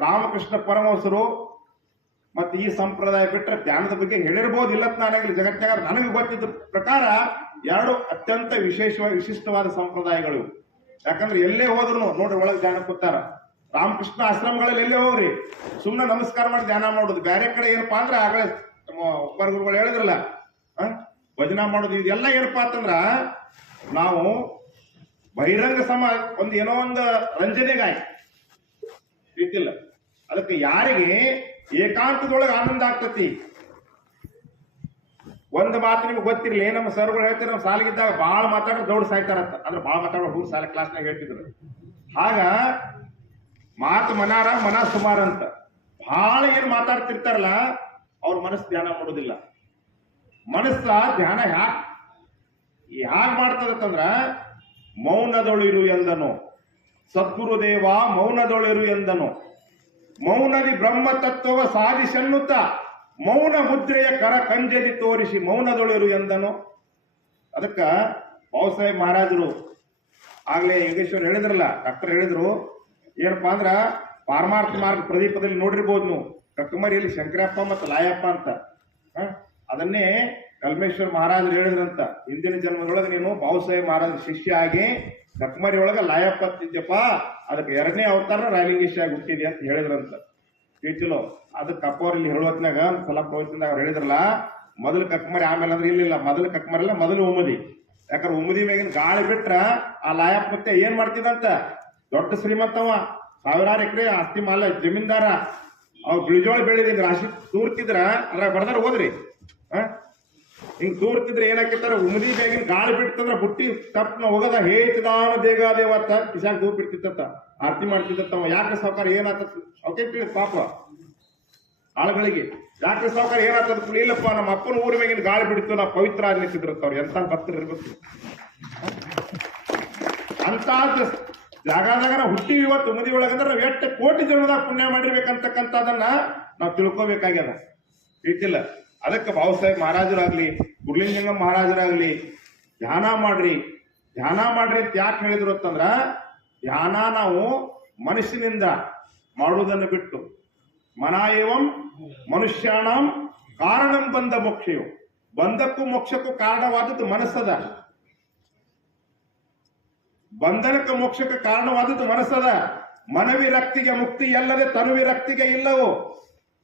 ರಾಮಕೃಷ್ಣ ಪರಮಹಂಸರು ಮತ್ತೆ ಈ ಸಂಪ್ರದಾಯ ಬಿಟ್ಟರೆ ಧ್ಯಾನದ ಬಗ್ಗೆ ಹೇಳಿರ್ಬೋದು ಇಲ್ಲತ್ ನಾನಾಗಲಿ ಜಗತ್ತಿನಾಗ ನನಗೆ ಗೊತ್ತಿದ್ದ ಪ್ರಕಾರ ಎರಡು ಅತ್ಯಂತ ವಿಶಿಷ್ಟವಾದ ಸಂಪ್ರದಾಯಗಳು. ಯಾಕಂದ್ರೆ ಎಲ್ಲೇ ಹೋದ್ರು ನೋಡ್ರಿ ಒಳಗೆ ಧ್ಯಾನ ಕೂತಾರ. ರಾಮಕೃಷ್ಣ ಆಶ್ರಮಗಳಲ್ಲಿ ಎಲ್ಲೇ ಹೋಗ್ರಿ ಸುಮ್ಮನೆ ನಮಸ್ಕಾರ ಮಾಡಿ ಧ್ಯಾನ ಮಾಡೋದು. ಬೇರೆ ಕಡೆ ಏನಪ್ಪಾ ಅಂದ್ರೆ ಆಗಲೇ ಒಬ್ಬರ ಗುರುಗಳು ಹೇಳಿದ್ರಲ್ಲ ಭಜನಾ ಮಾಡೋದು ಇದೆಲ್ಲ ಏನಪ್ಪಾ ಅಂತಂದ್ರ ನಾವು ಬಹಿರಂಗ ಒಂದು ಏನೋ ಒಂದು ರಂಜನೆಗಾಯ ರೀತಿಲ್ಲ. ಅದಕ್ಕೆ ಯಾರಿಗೆ ಏಕಾಂತದೊಳಗೆ ಆನಂದ ಆಗ್ತತಿ. ಒಂದು ಮಾತು ನಿಮ್ಗೆ ಗೊತ್ತಿರ್ಲಿ, ನಮ್ಮ ಸರ್ಗಳು ಹೇಳ್ತಾರೆ ನಮ್ಮ ಸಾಲಿಗಿದ್ದಾಗ ಬಾಳ ಮಾತಾಡೋ ದೌಡ್ ಸಾಯ್ತಾರಂತ. ಅಂದ್ರೆ ಬಾಳ ಮಾತಾಡೋ ಹುಡುಗ ಸಾಲ ಕ್ಲಾಸ್ನಾಗ ಹೇಳ್ತಿದ್ರು. ಆಗ ಮಾತು ಮನಾರ ಮನ ಸುಮಾರ ಅಂತ ಬಹಳ ಏನ್ ಮಾತಾಡ್ತಿರ್ತಾರಲ್ಲ ಅವ್ರ ಮನಸ್ಸು ಧ್ಯಾನ ಮಾಡೋದಿಲ್ಲ. ಮನಸ್ಸ ಧ್ಯಾನ ಹ್ಯಾಗ್ ಮಾಡ್ತದಂದ್ರ ಮೌನದೊಳಿರು ಎಂದನು ಸದ್ಗುರುದೇವ ಮೌನದೊಳಿರು ಎಂದನು. ಮೌನದಿ ಬ್ರಹ್ಮ ತತ್ವವ ಸಾಧಿಸನ್ನುತ್ತ ಮೌನ ಮುದ್ರೆಯ ಕರ ಕಂಜದಿ ತೋರಿಸಿ ಮೌನದೊಳಿರು ಎಂದನು. ಅದಕ್ಕ ಬಾಬಾಸಾಹೇಬ್ ಮಹಾರಾಜರು ಆಗ್ಲೇ ಯೋಗೇಶ್ವರ್ ಹೇಳಿದ್ರಲ್ಲ, ಡಾಕ್ಟರ್ ಹೇಳಿದ್ರು ಏನಪ್ಪಾ ಅಂದ್ರ ಪಾರಮಾರ್ಥ ಮಾರ್ಗ ಪ್ರದೀಪದಲ್ಲಿ ನೋಡಿರ್ಬೋದು ನೀವು ಕಕ್ಕಮರಿಯಲ್ಲಿ ಶಂಕರಪ್ಪ ಮತ್ತು ಲಾಯಪ್ಪ ಅಂತ. ಅದನ್ನೇ ಕಲ್ಮೇಶ್ವರ್ ಮಹಾರಾಜರು ಹೇಳಿದ್ರಂತ, ಹಿಂದಿನ ಜನ್ಮದೊಳಗೆ ನೀನು ಬಾಬಾಸಾಹೇಬ್ ಮಹಾರಾಜರ ಶಿಷ್ಯ ಆಗಿ ಕಕ್ಕಮರಿ ಒಳಗ ಲಾಯಪ್ಪ ಅಂತಿದ್ಯಪ್ಪ, ಅದಕ್ಕೆ 2ನೇ ಅವತಾರ ರಾಯಲಿಂಗೇಶ ಆಗಿ ಹುಟ್ಟಿದೆ ಅಂತ ಹೇಳಿದ್ರಂತ. ತಿಳಿತಿಲೋ ಅದಕ್ಕೆ ಅಪ್ಪವ್ರಲ್ಲಿ ಹೇಳುವತ್ನಾಗ ಸಲ ಪವಿತ್ರದಾಗ ಅವ್ರು ಹೇಳಿದ್ರಲ್ಲ, ಮೊದಲು ಕಕ್ಕಮರಿ ಆಮೇಲೆ ಅಂದ್ರೆ ಇಲ್ಲಿಲ್ಲ, ಮೊದಲು ಕಕ್ಕಮರಿ ಅಲ್ಲ ಮೊದಲು ಉಮ್ಮದಿ. ಯಾಕಂದ್ರೆ ಉಮ್ಮದಿ ಮ್ಯಾಗಿನ ಗಾಳಿ ಬಿಟ್ರ ಆ ಲಾಯಪ್ಪ ಮತ್ತೆ ಏನ್ ಮಾಡ್ತಿದಂತ, ದೊಡ್ಡ ಶ್ರೀಮಂತವ, ಸಾವಿರಾರು ಎಕರೆ ಆಸ್ತಿ ಮಾಲ ಜಮೀನ್ದಾರ. ಅವ್ ಬಿಳಿಜೋಳ ಬೆಳೆದ ರಾಶಿ ತೂರ್ತಿದ್ರ ಅದ್ರಾಗ ಬರ್ದಾರ ಹೋದ್ರಿ. ಹಿಂಗ್ ತೂರ್ತಿದ್ರೆ ಏನಾಕಿತ್ತಾರ, ಉಮದಿ ಬ್ಯಾಗಿನ ಗಾಳಿ ಬಿಡ್ತಂದ್ರ ಬುಟ್ಟಿ ತಪ್ಪನ ಹೋಗದ ಹೇತಿದಾನ ದೇಗಾದೇವತ್ತ ಕಿಸಾಕ್ ದೂರ್ ಬಿಡ್ತಿತ್ತ, ಆರತಿ ಮಾಡ್ತಿದ್ದವ. ಯಾಕೆ ಸಾವುಕಾರ ಏನಾತ ಅವಕ್ಕೆ ತಿಳಿ ಪಾಪ ಆಳುಗಳಿಗೆ, ಯಾಕೆ ಸಾವುಕಾರ ಏನಾಗ್ತದ ಇಲ್ಲಪ್ಪ ನಮ್ಮ ಅಪ್ಪನ ಊರ ಮ್ಯಾಗಿನ ಗಾಳಿ ಬಿಡ್ತು ನಾ ಪವಿತ್ರ ಆಗ್ಲಿಕ್ಕಿದ್ರತ್ತ. ಅವ್ರು ಎಂತ ಭಕ್ತರು ಇರ್ಬೇಕು ಅಂತ ಜಾಗದಾಗ ಹುಟ್ಟಿ ಇವತ್ತು ಉಮದಿ ಒಳಗಂದ್ರೆ ನಾವು ಎಷ್ಟು ಕೋಟಿ ಜನ್ಮದಾಗ ಪುಣ್ಯ ಮಾಡಿರ್ಬೇಕಂತಕ್ಕಂಥದನ್ನ ನಾವು ತಿಳ್ಕೊಬೇಕಾಗ್ಯದ. ತಿಳಿತಿಲ್ಲ. ಅದಕ್ಕೆ ಬಾಬಾಸಾಹೇಬ್ ಮಹಾರಾಜರಾಗ್ಲಿ ಗುರುಲಿಂಗಯ್ಯ ಮಹಾರಾಜರಾಗ್ಲಿ ಧ್ಯಾನ ಮಾಡ್ರಿ ಅಂತ ಯಾಕೆ ಹೇಳಿದ್ರು ಅಂತಂದ್ರ, ಧ್ಯಾನ ನಾವು ಮನಸ್ಸಿನಿಂದ ಮಾಡುವುದನ್ನು ಬಿಟ್ಟು ಮನ ಏವಂ ಮನುಷ್ಯಾಣಂ ಕಾರಣಂ ಬಂದ ಮೋಕ್ಷಯು, ಬಂಧಕ್ಕೂ ಮೋಕ್ಷಕ್ಕೂ ಕಾರಣವಾದದ್ದು ಮನಸ್ಸದ. ಬಂಧನಕ್ಕೆ ಮೋಕ್ಷಕ್ಕೆ ಕಾರಣವಾದದ್ದು ಮನಸ್ಸದ. ಮನವಿರಕ್ತಿಗೆ ಮುಕ್ತಿ ಎಲ್ಲದೆ ತನುವಿರಕ್ತಿಗೆ ಇಲ್ಲವು.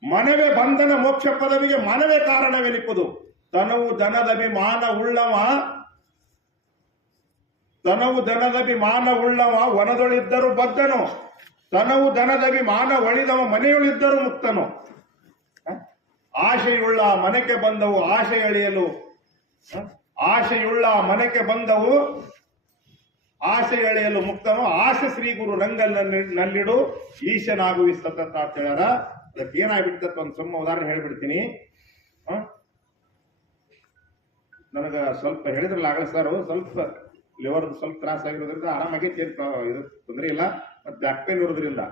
ಮನವೇ ಬಂಧನ ಮೋಕ್ಷ ಪದವಿಗೆ ಮನವೇ ಕಾರಣವೆನಿಪುದು. ತನವು ದನದಭಿಮಾನ ಉಳ್ಳವ ವನದೊಳಿದ್ದರೂ ಬದ್ಧನು, ತನವು ದನದಭಿಮಾನ ಒಳಿದವ ಮನೆಯೊಳಿದ್ದರೂ ಮುಕ್ತನು. ಆಶೆಯುಳ್ಳ ಮನೆಗೆ ಬಂದವು ಆಶೆ ಎಳೆಯಲು, ಆಶೆಯುಳ್ಳ ಮನೆಗೆ ಬಂದವು ಆಶೆ ಎಳೆಯಲು ಮುಕ್ತನು. ಆಶೆ ಶ್ರೀ ಗುರು ರಂಗನಲ್ಲಿಡು ಈಶನಾಗುವಿ ಸತತ ಅಂತ ಹೇಳ್ಯಾರ. ಅದಕ್ಕೆ ಏನಾಗ್ಬಿಡ್ತತ್ ಒಂದು ಸುಮ್ಮ ಉದಾಹರಣೆ ಹೇಳ್ಬಿಡ್ತೀನಿ. ನನಗ ಸ್ವಲ್ಪ ಹೇಳಿದ್ರಲ್ಲ ಆಗಲ್ಲ ಸರ್, ಸ್ವಲ್ಪ ಲಿವರ್ದು ಸ್ವಲ್ಪ ತ್ರಾಸ ಆಗಿರೋದ್ರಿಂದ ಆರಾಮಾಗಿ ಇದು ತೊಂದರೆ ಇಲ್ಲ, ಮತ್ತೆ ಬ್ಯಾಕ್ ಪೇನ್ ಇರೋದ್ರಿಂದ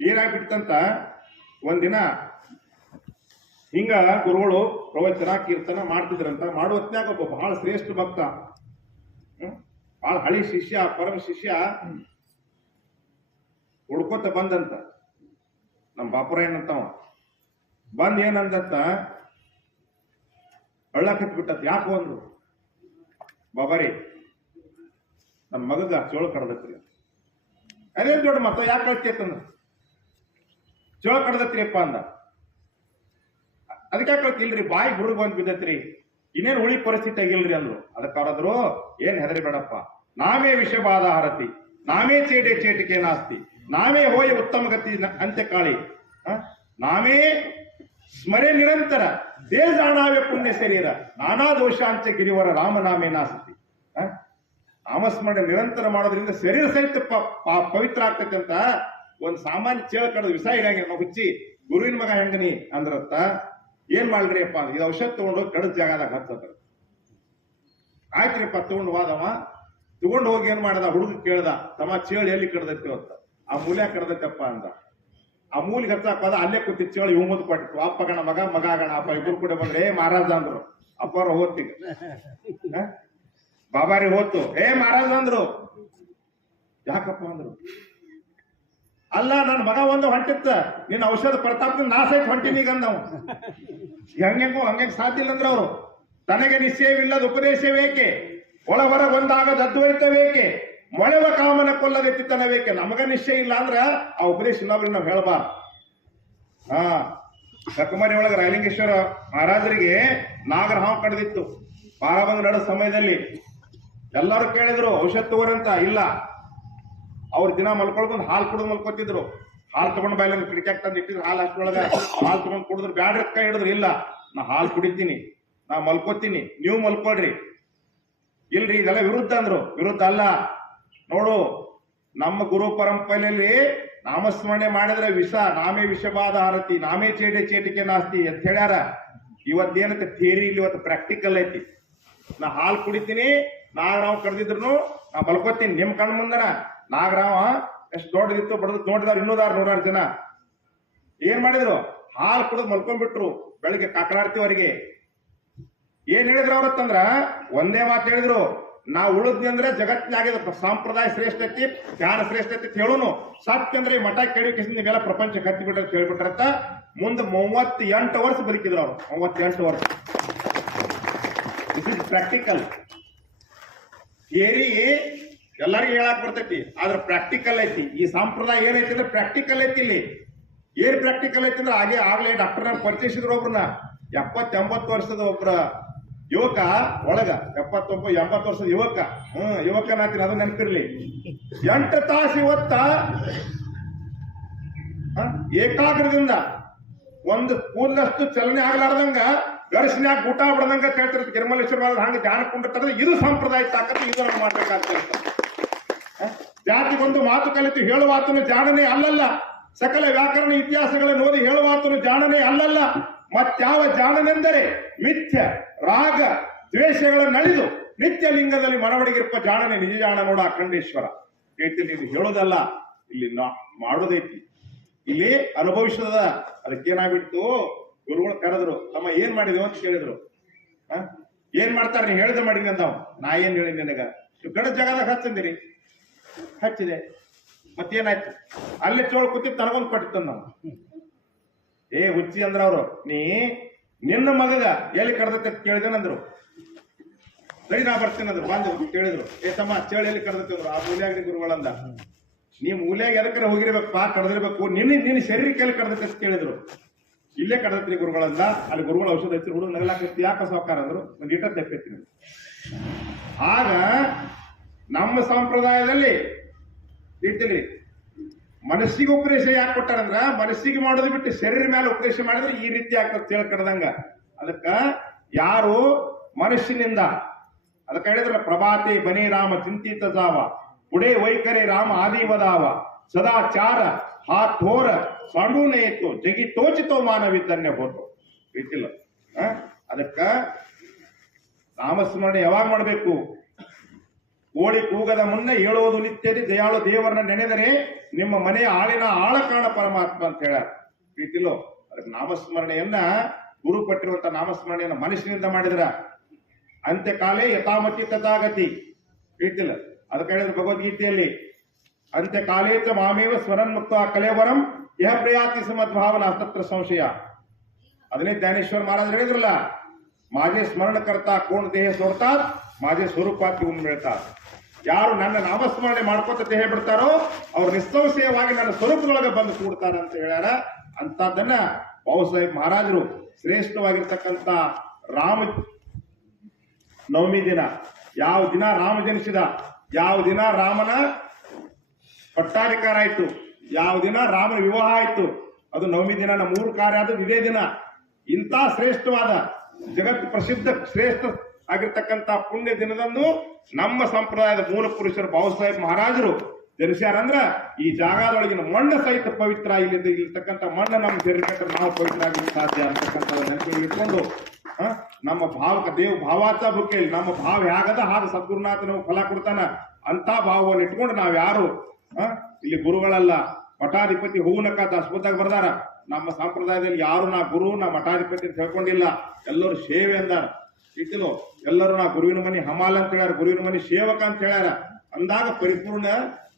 ಏನಾಗ್ಬಿಡ್ತಂತ ಒಂದಿನ ಹಿಂಗ ಗುರುಗಳು ಪ್ರವಚನ ಕೀರ್ತನ ಮಾಡ್ತಿದ್ರಂತ. ಮಾಡುವತ್ನಾಗ ಒಬ್ಬ ಬಹಳ ಶ್ರೇಷ್ಠ ಭಕ್ತ, ಬಹಳ ಹಳಿ ಶಿಷ್ಯ, ಪರಮ ಶಿಷ್ಯ ಹುಡ್ಕೋತ ಬಂದಂತ. ನಮ್ಮ ಬಾಪುರಾಯನ್ ಅಂತವ ಬಂದ್ ಏನಂದತ್ತ, ಹಳ್ಳ ಕಟ್ಬಿಟ್ಟತ್. ಯಾಕೆ ಬಂದ್ರು? ಬಾಬಾರಿ ನನ್ನ ಮಗಗ ಚೋಳ ಕಡ್ದತ್ರಿ. ಅದೇ ದೊಡ್ಡ ಮತ್ತ ಯಾಕೆ ಕಳ್ತಿಯತ್ತಂದ, ಚೋಳ ಕಡ್ದತ್ರಿಯಪ್ಪ ಅಂದ. ಅದಕ್ಕೆ ಕಳ್ತಿಲ್ರಿ, ಬಾಯಿ ಹುಡುಗ ಬಂದ್ ಬಿದ್ದತ್ರಿ, ಇನ್ನೇನು ಉಳಿ ಪರಿಸ್ಥಿತಿ ಆಗಿಲ್ರಿ ಅಂದ್ರು. ಅದಕ್ಕೆ ಅವರಾದ್ರು, ಏನ್ ಹೆದರಿ ಬೇಡಪ್ಪ, ನಾವೇ ವಿಷಬಾಧ ಹರತಿ, ನಾವೇ ಚೇಟಿಕೆ ನಾಸ್ತಿ, ನಾವೇ ಹೋಯ ಉತ್ತಮ ಗತಿ ಅಂತ್ಯಕಾಳಿ, ನಾವೇ ಸ್ಮರೆ ನಿರಂತರ ದೇಜಾಣಾವೇ ಪುಣ್ಯ ಶರೀರ, ನಾನಾ ದೋಷಾಂಚ ಗಿರಿವರ ರಾಮನಾಮೇ ನಾಸ್ತಿ. ನಾಮಸ್ಮರಣೆ ನಿರಂತರ ಮಾಡೋದ್ರಿಂದ ಶರೀರ ಸಹಿತ ಪವಿತ್ರ ಆಗ್ತೈತೆ ಅಂತ ಒಂದ್ ಸಾಮಾನ್ಯ ಚೇಳ ಕಡದ ವಿಷ ಇರಂಗ ನಾವು ಹುಚ್ಚಿ ಗುರುವಿನ ಮಗ ಹೆಂಗನಿ ಅಂದ್ರತ್ತ. ಏನ್ ಮಾಡಿದ್ರಿಯಪ್ಪ ಅಂದ್ರೆ, ಇದು ಔಷಧ ತಗೊಂಡು ಕಡದ ಜಾಗದಾಗ ಹತ್ತದ್ರ. ಆಯ್ತ್ರಿಪ್ಪ ತಗೊಂಡು ಹೋದವ, ತಗೊಂಡು ಹೋಗಿ ಏನ್ ಮಾಡದ, ಹುಡುಗ ಕೇಳ್ದ, ತಮ್ಮ ಚೇಳು ಎಲ್ಲಿ ಕಡ್ದೈತಿ ಅಂತ. ಆ ಮೂಲ್ಯ ಕಡ್ದೈತಪ್ಪ ಅಂದ. ಆ ಮೂಲಿಗೆ ಹತ್ತಾಕದ ಅಲ್ಲೇ ಕೂತಿ ಚೇಳು ಇವ್ ಮುಂದ್ ಕೊಟ್ಟಿತ್ತು. ಅಪ್ಪ ಗಣ ಮಗ, ಮಗ ಗಣ ಅಪ್ಪ ಇಬ್ರು ಕೂಡ ಬಂದ್ರೆ ಮಹಾರಾಜ ಅಂದ್ರು. ಅಪ್ಪವ್ರ ಹೋತಿಗ ಬಾಬಾರಿ ಹೋತು, ಮಹಾರಾಜ ಅಂದ್ರು. ಯಾಕಪ್ಪ ಅಂದ್ರು, ಅಲ್ಲ ನನ್ನ ಮಗ ಒಂದು ಹೊಂಟಿತ್ತ ನಿನ್ನ ಔಷಧ ಪ್ರತಾಪ ನಾ ಸಹಿತ ಹೊಂಟಿನಿ ಈಗ ನಾವು ಹಂಗೆ ಸಾಧ್ಯ ಇಲ್ಲ ಅಂದ್ರೆ ಅವರು ತನಗೆ ನಿಶ್ಚಯವಿಲ್ಲದ ಉಪದೇಶವೇಕೆ ಒಳಹೊರ ಒಂದಾಗದ ಅದ್ವೈತವೇಕೆ ಮೊಳೆವ ಕಾಮನ ಕೊಲ್ಲದೆತ್ತಿತನವೇಕೆ ನಮಗ ನಿಶ್ಚಯ ಇಲ್ಲ ಅಂದ್ರ ಆ ಉಪದೇಶ ಇನ್ನೊಬ್ರಿಗೆ ನಾವು ಹೇಳ್ಬಾರ್ದು. ಕಕ್ಕಮರಿ ಒಳಗ ರಾಯಲಿಂಗೇಶ್ವರ ಮಹಾರಾಜರಿಗೆ ನಾಗರ ಹಾವು ಕಡ್ದಿತ್ತು ಬಾರಾಬಂಗ ನಡೆದ ಸಮಯದಲ್ಲಿ. ಎಲ್ಲರೂ ಕೇಳಿದ್ರು ಔಷಧ ತಗೋರಂತ, ಇಲ್ಲ ಅವ್ರ ದಿನ ಮಲ್ಕೊಳ್ಕೊಂಡು ಹಾಲು ಕುಡಿದು ಮಲ್ಕೊತಿದ್ರು. ಹಾಲು ತಗೊಂಡ್ ಬಾಯಿಲ ಕಿಟಕ್ಯಾಗ ತಂದು ಇಟ್ಟಿದ್ರು, ಹಾಲು ಅಷ್ಟೊಳಗ ಹಾಲು ತಗೊಂಡ್ ಕುಡಿದ್ರು. ಬ್ಯಾಡ್ರ ಕೈ ಹಿಡಿದ್ರು, ಇಲ್ಲ ನಾ ಹಾಲು ಕುಡಿತೀನಿ, ನಾ ಮಲ್ಕೋತೀನಿ, ನೀವು ಮಲ್ಕೊಳ್ರಿ. ಇಲ್ರಿ ಇದೆಲ್ಲ ವಿರುದ್ಧ ಅಂದ್ರು. ವಿರುದ್ಧ ಅಲ್ಲ, ನೋಡು ನಮ್ಮ ಗುರು ಪರಂಪರೆಯಲ್ಲಿ ನಾಮಸ್ಮರಣೆ ಮಾಡಿದ್ರೆ ವಿಷ, ನಾಮೇ ವಿಷಬಾಧ ಹರತಿ, ನಾಮೇ ಚೇಟಿಕೆ ನಾಸ್ತಿ ಅಂತ ಹೇಳ್ಯಾರ. ಇವತ್ತೇನಕ್ಕೆ ಥಿಯರಿ ಇಲ್ಲಿ, ಇವತ್ತು ಪ್ರಾಕ್ಟಿಕಲ್ ಐತಿ. ನಾ ಹಾಲು ಕುಡಿತೀನಿ, ನಾಗರಾವ್ ಕಡ್ದಿದ್ರು ನಾ ಮಲ್ಕೋತೀನಿ. ನಿಮ್ ಕಣ್ ಮುಂದನ ನಾಗರಾವ ಎಷ್ಟು ದೊಡ್ಡದಿತ್ತು ಬಡದ್ ನೋಡಿದಾರ ನೂರಾರು ಜನ ಏನ್ ಮಾಡಿದ್ರು, ಹಾಲು ಕುಡಿದು ಮಲ್ಕೊಂಡ್ಬಿಟ್ರು. ಬೆಳಿಗ್ಗೆ ಕಾಕಲಾಡ್ತಿವರೆಗೆ ಏನ್ ಹೇಳಿದ್ರು ಅವ್ರತ್ತಂದ್ರ ಒಂದೇ ಮಾತು ಹೇಳಿದ್ರು, ನಾವು ಉಳಿದ್ನಿ ಅಂದ್ರೆ ಜಗತ್ತಿನಾಗ ಸಂಪ್ರದಾಯ ಶ್ರೇಷ್ಠ ಐತಿ, ಜ್ಞಾನ ಶ್ರೇಷ್ಠ ಐತಿ ಹೇಳುನು. ಸತ್ಯ ಅಂದ್ರೆ ಮಠ ಕೇಳಿ ನೀವೆಲ್ಲ ಪ್ರಪಂಚಕ್ಕೆ ಹತ್ತಿ ಬಿಟ್ಟ ಹೇಳ್ಬಿಟ್ರಂತ. ಮುಂದೆ 38 ವರ್ಷ ಬದುಕಿದ್ರು ಅವ್ರು. 38 ವರ್ಷ. This is practical. ಥಿಯರಿ ಎಲ್ಲರಿಗೂ ಹೇಳಕ್ ಬರ್ತೈತಿ, ಆದ್ರೆ ಪ್ರಾಕ್ಟಿಕಲ್ ಐತಿ. ಈ ಸಂಪ್ರದಾಯ ಏನೈತಿ ಅಂದ್ರೆ ಪ್ರಾಕ್ಟಿಕಲ್ ಐತಿ. ಇಲ್ಲಿ ಏನ್ ಪ್ರಾಕ್ಟಿಕಲ್ ಐತಿ ಅಂದ್ರೆ ಆಗ್ಲೇ ಡಾಕ್ಟರ್ ಪರಿಚಯಿಸಿದ್ರು ಒಬ್ರನ್ನ. 70-80 ವರ್ಷದ ಒಬ್ರ ಯುವಕ ಒಳಗ, 70-80 ವರ್ಷದ ಯುವಕ, ಯುವಕನಾತೀನಿ ಅದು ನೆನಪಿರ್ಲಿ. 8 ತಾಸು ಇವತ್ತ ಏಕಾಗ್ರದಿಂದ ಒಂದು ಕೂದಲಷ್ಟು ಚಲನೆ ಆಗ್ಲಾರ್ದಂಗ ಗರ್ಶನ್ಯಾಗ ಊಟ ಬಿಡದಂಗ ಹೇಳ್ತಿರ್ತ ಗಿರಿಮಲ್ಲೇಶ್ವರ ಹಂಗ ಧ್ಯಾನ ಕುಂಡಿರ್ತಾರೆ. ಇದು ಸಂಪ್ರದಾಯ ತಾಕತ್ತು, ಇದು ನಾವು ಮಾಡ್ಬೇಕಾಗ್ತದೆ. ಜಾತಿಗೊಂದು ಮಾತು ಕಲಿತು ಹೇಳುವಾತನು ಜಾಣನೆ ಅಲ್ಲಲ್ಲ, ಸಕಲ ವ್ಯಾಕರಣ ಇತಿಹಾಸಗಳನ್ನು ಓದಿ ಹೇಳುವಾತನು ಜಾಣನೆ ಅಲ್ಲಲ್ಲ. ಮತ್ಯಾವ ಜಾಣನೆಂದರೆ ಮಿಥ್ಯ ರಾಗ ದ್ವೇಷಗಳನ್ನು ಅಳಿದು ನಿತ್ಯ ಲಿಂಗದಲ್ಲಿ ಮನವಡಿಗಿರುವ ಜಾಣನೆ ನಿಜ ಜಾಣ ನೋಡ ಅಖಂಡೇಶ್ವರ. ಹೇಳ್ತೀನಿ, ಇದು ಹೇಳೋದಲ್ಲ, ಇಲ್ಲಿ ಮಾಡೋದೈತಿ, ಇಲ್ಲಿ ಅನುಭವಿಸದ. ಅದಕ್ಕೇನಾಗ್ಬಿಟ್ಟು ಗುರುಗಳು ಕರೆದ್ರು, ತಮ್ಮ ಏನ್ ಮಾಡಿದ್ವಿ ಅಂತ ಕೇಳಿದ್ರು. ಏನ್ ಮಾಡ್ತಾರ, ನೀ ಹೇಳ್ದೆ ಮಾಡಿದ್ನಿ ಅಂತಾವ್. ನಾ ಏನ್ ಹೇಳಿದ್ ನಿನಗ, ಗಡ ಜಗದಾಗ ಹಚ್ಚಂದಿರಿ, ಹಚ್ಚಿದೆ, ಮತ್ತೇನಾಯ್ತು? ಅಲ್ಲಿ ಚೋಳ ಕೂತಿ ತನಗೊಂದು ಕೊಟ್ಟಿತ್ತ ನಾವು. ಹುಚ್ಚಿ ಅಂದ್ರ ಅವ್ರು, ನಿನ್ನ ಮಗಗ ಎಲ್ಲಿ ಕಡ್ದತ್ತೆ ಅಂತ ಕೇಳಿದೇನಂದ್ರು. ಸರಿ ನಾ ಬರ್ತೀನಿ ಅಂದ್ರು. ಬಂದು ಕೇಳಿದ್ರು, ತಮ್ಮ ಚೇಳು ಎಲ್ಲಿ ಕಡ್ದತ್ತೆ ಅಂದ್ರು. ಆ ಮೂಲ್ಯಾಗ್ರಿ ಗುರುಗಳಂದ, ನೀ ಮೂಲ್ಯಾಗ ಎದಕ್ಕರ ಹೋಗಿರ್ಬೇಕು, ಕಡ್ದಿರ್ಬೇಕು, ನಿನ್ನ ಶರೀರಕ್ಕೆ ಎಲ್ಲಿ ಕಡ್ದತ್ತೆ ಅಂತ ಕೇಳಿದ್ರು. ಇಲ್ಲೇ ಕಡ್ದತ್ರಿ ಗುರುಗಳಂದ. ಅಲ್ಲಿ ಗುರುಗಳ ಔಷಧ ಹಚ್ಚಿ ಹುಡುಗ ನಗಲಾಕತ್ತಿ, ಯಾಕ ಸಾಕಾರ ಅಂದ್ರು. ಒಂದು ಈಟ ತೆಪ್ಪೈತಿ. ಆಗ ನಮ್ಮ ಸಂಪ್ರದಾಯದಲ್ಲಿ ಇಟ್ಟಿರಿ, ಮನಸ್ಸಿಗೆ ಉಪದೇಶ ಯಾಕೆ ಕೊಟ್ಟಾರಂದ್ರ, ಮನಸ್ಸಿಗೆ ಮಾಡೋದು ಬಿಟ್ಟು ಶರೀರ ಮೇಲೆ ಉಪದೇಶ ಮಾಡಿದ್ರೆ ಈ ರೀತಿ ಆಗ್ತದೆ ತಿಳ್ ಕಡ್ದಂಗ. ಅದಕ್ಕ ಯಾರು ಮನಸ್ಸಿನಿಂದ, ಅದಕ್ಕೆ ಹೇಳಿದ್ರ ಪ್ರಭಾತೆ ಬನೇ ರಾಮ ಚಿಂತಿತ ಜಾವ, ಪುಡೆ ವೈಖರೆ ರಾಮ ಆದಿವದಾವ, ಸದಾಚಾರ ಹಾಥೋರ ಸಾಂಡೂನೇತು ಜಗಿ ತೋಚಿತೋ ಮಾನವಿದ್ದನ್ನೇ ಹೋತು. ಇಟ್ಟಿಲ್ಲ. ಅದಕ್ಕ ನಾಮಸ್ಮರಣೆ ಯಾವಾಗ ಮಾಡಬೇಕು? ಕೋಳಿ ಕೂಗದ ಮುನ್ನ ಹೇಳುವುದು ನಿತ್ಯದಿ ದಯಾಳು ದೇವರನ್ನ ನೆನೆದರೆ ನಿಮ್ಮ ಮನೆಯ ಆಳಿನ ಆಳ ಕಾಣ ಪರಮಾತ್ಮ ಅಂತ ಹೇಳ. ಪ್ರೀತಿಲೋ, ಅದಕ್ಕೆ ನಾಮಸ್ಮರಣೆಯನ್ನ ಗುರು ಪಟ್ಟಿರುವಂತ ನಾಮಸ್ಮರಣೆಯನ್ನ ಮನುಷ್ಯನಿಂದ ಮಾಡಿದ್ರ ಅಂತ್ಯಕಾಲೇ ಯಥಾಮತಿ ತಥಾಗತಿ. ಪ್ರೀತಿಲ್ಲ, ಅದಕ್ಕೆ ಹೇಳಿದ್ರು ಭಗವದ್ಗೀತೆಯಲ್ಲಿ, ಅಂತ್ಯಕಾಲೇತ ಮಾಮೇವ ಸ್ವರನ್ ಮುಕ್ತ ಕಲೇವರಂ ಯಹ ಪ್ರಯಾತಿ ಸಮದ್ಭಾವನ ತತ್ರ ಸಂಶಯ. ಅದನ್ನೇ ಜ್ಞಾನೇಶ್ವರ ಮಹಾರಾಜ್ ಹೇಳಿದ್ರಲ್ಲ, ಮಾಜೆ ಸ್ಮರಣ ಕರ್ತಾ ಕೋಣ ದೇಹ ಸೋಡ್ತಾರ್, ಮಾಜೆ ಸ್ವರೂಪಾತಿ ಉಣ್ಮಿಳ್ತಾರ. ಯಾರು ನನ್ನ ನಾಮಸ್ಮರಣೆ ಮಾಡ್ಕೋತ ದೇಹ ಬಿಡ್ತಾರೋ ಅವ್ರು ನಿಸ್ಸಂಶಯವಾಗಿ ನನ್ನ ಸ್ವರೂಪದೊಳಗೆ ಬಂದು ಕೂಡ್ತಾರ ಅಂತ ಹೇಳ್ಯಾರ. ಅಂತದನ್ನ ಬಾಬಾ ಸಾಹೇಬ್ ಮಹಾರಾಜರು ಶ್ರೇಷ್ಠವಾಗಿರ್ತಕ್ಕಂಥ ರಾಮ ನವಮಿ ದಿನ, ಯಾವ ದಿನ ರಾಮ ಜನಿಸಿದ, ಯಾವ ದಿನ ರಾಮನ ಪಟ್ಟಾಧಿಕಾರ ಆಯ್ತು, ಯಾವ ದಿನ ರಾಮನ ವಿವಾಹ ಆಯ್ತು, ಅದು ನವಮಿ ದಿನ. ನಮ್ಮ 3 ಕಾರ್ಯ ಆದದ್ದು ಇದೇ ದಿನ. ಇಂಥ ಶ್ರೇಷ್ಠವಾದ ಜಗತ್ ಪ್ರಸಿದ್ಧ ಶ್ರೇಷ್ಠ ಆಗಿರ್ತಕ್ಕಂಥ ಪುಣ್ಯ ದಿನದಂದು ನಮ್ಮ ಸಂಪ್ರದಾಯದ ಮೂಲ ಪುರುಷರು ಬಾಬಾ ಸಾಹೇಬ್ ಮಹಾರಾಜರು ಜನಿಸ್ಯಾರಂದ್ರ ಈ ಜಾಗದೊಳಗಿನ ಮಣ್ಣು ಸಹಿತ ಪವಿತ್ರ. ಇಲ್ಲಿರ್ತಕ್ಕಂಥ ಮಣ್ಣು ನಮ್ಮ ಶರೀರಕ್ಕೆ ನಾವು ಪವಿತ್ರ ಆಗಲಿಕ್ಕೆ ಸಾಧ್ಯ ಅಂತಕ್ಕಂಥ ನೆನಪು ಇಟ್ಕೊಂಡು ನಮ್ಮ ಭಾವಕ ದೇವ್ ಭಾವಾತ ಬುಕ್ಕೇಳಿ ನಮ್ಮ ಭಾವ ಹೇಗದ ಹಾಗೆ ಸದ್ಗುರುನಾಥ ನಾವು ಫಲ ಕೊಡ್ತಾನ ಅಂತ ಭಾವವನ್ನು ಇಟ್ಕೊಂಡು ನಾವ್ ಯಾರು ಇಲ್ಲಿ ಗುರುಗಳಲ್ಲ, ಮಠಾಧಿಪತಿ ಹೂನಕ ದಾಸ್ಪುತಾಗ ಬರ್ದಾರ. ನಮ್ಮ ಸಂಪ್ರದಾಯದಲ್ಲಿ ಯಾರು ನಾ ಗುರು ನಾ ಮಠಾಧಿಪತಿ ಅಂತ ಹೇಳ್ಕೊಂಡಿಲ್ಲ, ಎಲ್ಲರೂ ಸೇವೆ ಅಂದಾರ. ಇಟ್ಟಿಲು ಎಲ್ಲರೂ ನಾ ಗುರುವಿನ ಮನೆ ಹಮಾಲ ಅಂತ ಹೇಳ್ಯಾರ, ಗುರುವಿನ ಮನೆ ಸೇವಕ ಅಂತ ಹೇಳ್ಯಾರ. ಅಂದಾಗ ಪರಿಪೂರ್ಣ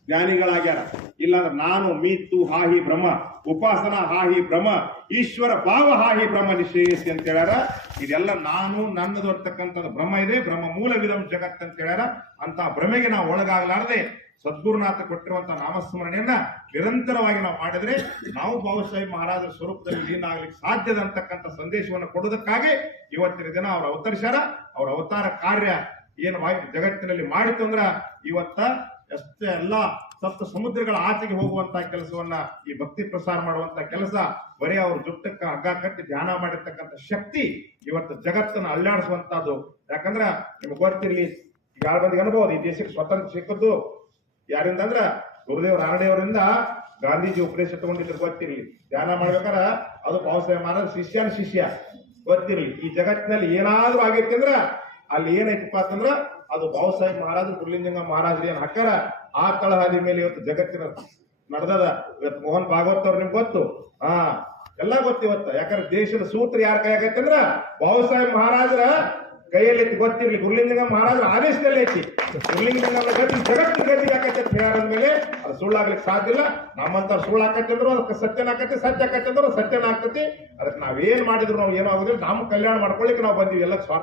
ಜ್ಞಾನಿಗಳಾಗ್ಯಾರ. ಇಲ್ಲಾಂದ್ರೆ ನಾನು ಮೀತು ಹಾಹಿ ಬ್ರಹ್ಮ, ಉಪಾಸನಾ ಹಾಹಿ ಬ್ರಹ್ಮ, ಈಶ್ವರ ಭಾವ ಹಾಹಿ ಬ್ರಹ್ಮ ನಿಶ್ಚಯಿಸಿ ಅಂತ ಹೇಳ್ಯಾರ. ಇದೆಲ್ಲ ನಾನು ನನ್ನದು ಅಂತಕ್ಕಂಥದ್ದು ಬ್ರಹ್ಮ ಇದೆ, ಬ್ರಹ್ಮ ಮೂಲವಿದಂ ಜಗತ್ ಅಂತ ಹೇಳ್ಯಾರ. ಅಂತ ಭ್ರಮೆಗೆ ನಾವು ಒಳಗಾಗಲಾರದೆ ಸದ್ಗುರುನಾಥ ಕೊಟ್ಟಿರುವಂತಹ ನಾಮಸ್ಮರಣೆಯನ್ನ ನಿರಂತರವಾಗಿ ನಾವು ಮಾಡಿದ್ರೆ ನಾವು ಬಾಬಾಸಾಹೇಬ್ ಮಹಾರಾಜರ ಸ್ವರೂಪದಲ್ಲಿ ಲೀನ ಆಗ್ಲಿಕ್ಕೆ ಸಾಧ್ಯದ ಅಂತಕ್ಕಂಥ ಸಂದೇಶವನ್ನು ಕೊಡೋದಕ್ಕಾಗಿ ಇವತ್ತಿನ ದಿನ ಅವ್ರು ಅವತರಿಸ್ಯಾರ. ಅವ್ರ ಅವತಾರ ಕಾರ್ಯ ಏನು ಜಗತ್ತಿನಲ್ಲಿ ಮಾಡಿತು ಅಂದ್ರ ಇವತ್ತ ಎಷ್ಟೇ ಎಲ್ಲಾ ಸಪ್ತ ಸಮುದ್ರಗಳ ಆಚೆಗೆ ಹೋಗುವಂತಹ ಕೆಲಸವನ್ನ ಈ ಭಕ್ತಿ ಪ್ರಸಾರ ಮಾಡುವಂತಹ ಕೆಲಸ, ಬರೀ ಅವ್ರ ಜುಟ್ಟಕ್ಕ ಹಗ್ಗ ಕಟ್ಟಿ ಧ್ಯಾನ ಮಾಡಿರ್ತಕ್ಕಂಥ ಶಕ್ತಿ ಇವತ್ತು ಜಗತ್ತನ್ನು ಅಲ್ಲಾಡಿಸುವಂತಹದ್ದು. ಯಾಕಂದ್ರ ನಿಮ್ಗೆ ಗೊತ್ತಿರ್ಲಿ, ಈಗ ಯಾರು ಮಂದಿಗೆ ಅನ್ಬಹುದು ಈ ದೇಶಕ್ಕೆ ಸ್ವಾತಂತ್ರ್ಯ ಸಿಕ್ಕದ್ದು ಯಾರಿಂದ ಅಂದ್ರ ಗುರುದೇವ್ ರಾನಡೆಯವರಿಂದ ಗಾಂಧೀಜಿ ಉಪದೇಶ ತಗೊಂಡಿದ್ರು ಗೊತ್ತಿರ್ಲಿ. ಧ್ಯಾನ ಮಾಡ್ಬೇಕಾರ ಅದು ಬಾಬಾಸಾಹೇಬ್ ಮಹಾರಾಜ್ ಶಿಷ್ಯನ ಶಿಷ್ಯ ಗೊತ್ತಿರ್ಲಿ. ಈ ಜಗತ್ತಿನಲ್ಲಿ ಏನಾದ್ರೂ ಆಗೈತಿ ಅಂದ್ರ ಅಲ್ಲಿ ಏನೈತಪ್ಪ ಅಂತಂದ್ರ ಅದು ಬಾಬಾಸಾಹೇಬ್ ಮಹಾರಾಜ್ ಗುರುಲಿಂಗ ಮಹಾರಾಜರು ಏನ್ ಹಾಕಾರ ಆ ತಳಹದಿ ಮೇಲೆ ಇವತ್ತು ಜಗತ್ತಿನ ನಡೆದದ. ಇವತ್ತು ಮೋಹನ್ ಭಾಗವತ್ ಅವ್ರು ನಿಮ್ಗೆ ಗೊತ್ತು, ಎಲ್ಲ ಗೊತ್ತಿವತ್ತ. ಯಾಕಂದ್ರೆ ದೇಶದ ಸೂತ್ರ ಯಾರ ಕೈ ಆಗೈತೆ ಅಂದ್ರ ಬಾಬಾಸಾಹೇಬ್ ಮಹಾರಾಜರ ಕೈಯಲ್ಲಿ ಐತಿ ಗೊತ್ತಿರ್ಲಿ. ಗುರುಲಿಂಗ ಮಹಾರಾಜರ ಆದೇಶದಲ್ಲಿ ಐತಿ. ಗುರುಲಿಂಗ ಗತಿ ಜಗತ್ತಿನ ಗತಿ ಆಕೈತೆ ಅಂತ ಹೇಳಾದ್ಮೇಲೆ ಅದು ಸುಳ್ಳಾಗ್ಲಿಕ್ಕೆ ಸಾಧ್ಯ ಇಲ್ಲ. ನಮ್ಮಂತ ಸುಳ್ಳು ಆಕೈತಿ ಅಂದ್ರು ಅದಕ್ಕೆ ಸತ್ಯನ ಆಕೈತಿ, ಸತ್ಯ ಆಕೈತಿ ಅಂದ್ರು ಸತ್ಯನ ಆಗ್ತೈತಿ. ಅದಕ್ಕೆ ನಾವೇನ್ ಮಾಡಿದ್ರು ನಾವು ಏನೋ ಆಗುದಿಲ್ಲ. ನಮ್ಮ ಕಲ್ಯಾಣ ಮಾಡ್ಕೊಳ್ಳಿಕ್ಕೆ ನಾವು ಬಂದಿವಿ ಎಲ್ಲ ಸ್ವಾರ್ಥ